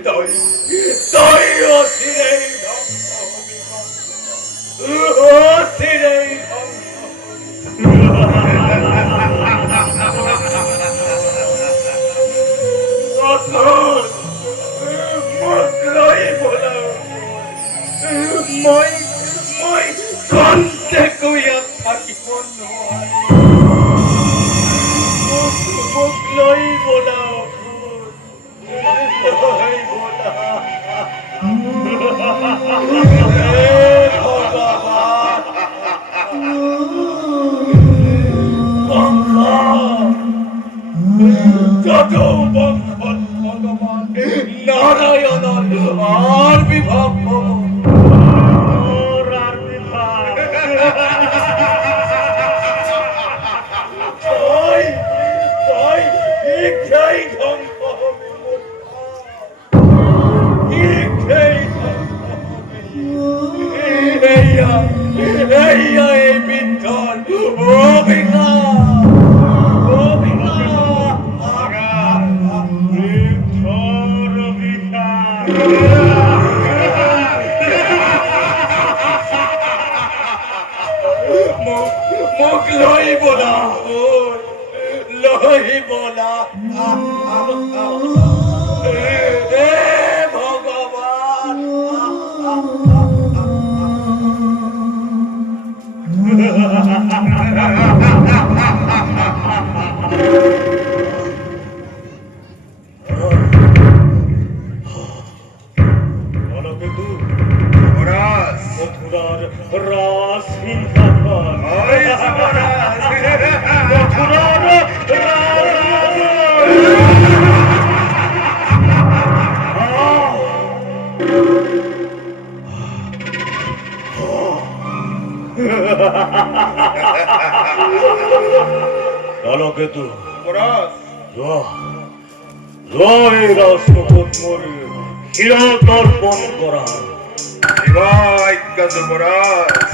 তই তই অচিরেই ধ্বংস হবি অচিরেই অথচ মোক লৈ বোলাও মই মই খন্তেকো ইয়াত থাকিব নোৱাৰিম মোক লৈ বোলাও লৈ বোলাও হে ভগৱান যত বংশত ভগৱান নারায়ণৰ আবির্ভাব হব তই তই শিক্ষাই ধ্বংস হবি শিক্ষাই ধ্বংস হবি এয়া এয়া এই বৃদ্ধৰ অভিশাপ মোক লৈ বোলা লৈ বোলা হে ভগৱান মথুরার রাস সিংহাসন মথুরার নলকেতু জয় রাষ্ট্রপতি মোরে শিরা তর্পণ করা শিবাজ্ঞা যুবরাজ